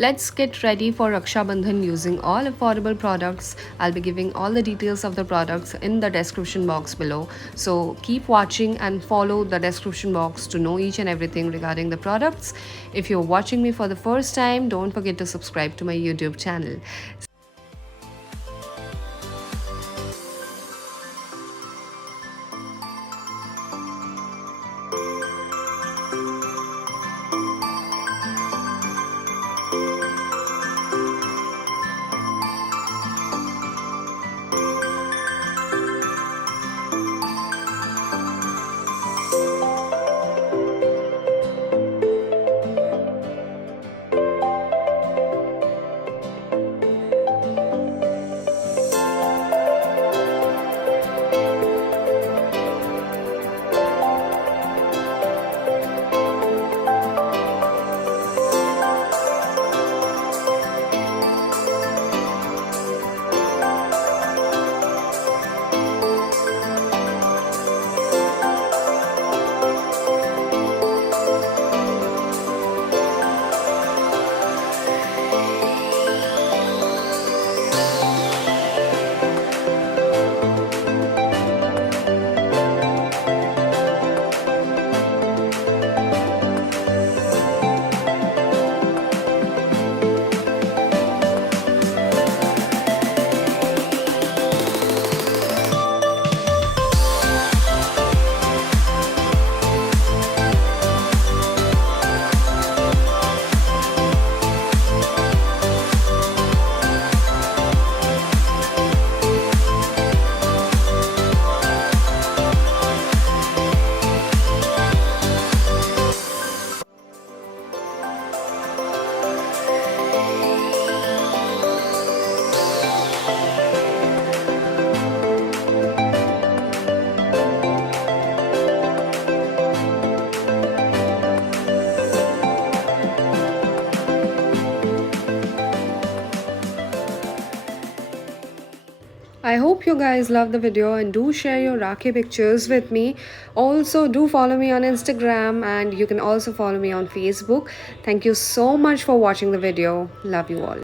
Let's get ready for Rakshabandhan using all affordable products. I'll be giving all the details of the products in the description box below. So keep watching and follow the description box to know each and everything regarding the products. If you're watching me for the first time, don't forget to subscribe to my YouTube channel. I hope you guys love the video and do share your Rakhi pictures with me. Also, do follow me on Instagram and you can also follow me on Facebook. Thank you so much for watching the video. Love you all.